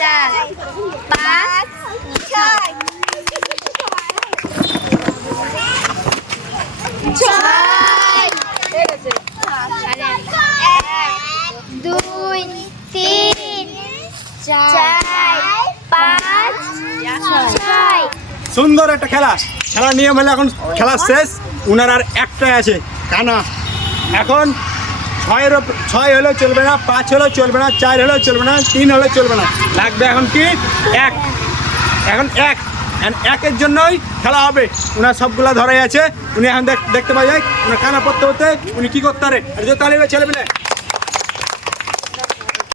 চার, পাঁচ, ছয়। এক, দুই, তিন, চার, পাঁচ, ছয়। সুন্দর একটা খেলা। খেলার নিয়ম হলে এখন খেলা শেষ, উনার আর একটাই আছে কানা। এখন ছয় হলেও চলবে না, 5 হলেও চলবে না, 4 হলেও চলবে না, 3 হলেও চলবে না, লাগবে এখন কি এক। এখন একের জন্যই খেলা হবে। উনার সবগুলা ধরাই আছে, উনি এখন দেখতে পাওয়া যায় উনার কানা পড়তে উনি কি করতে পারে। আর যে তালিবে ছেলে পেলে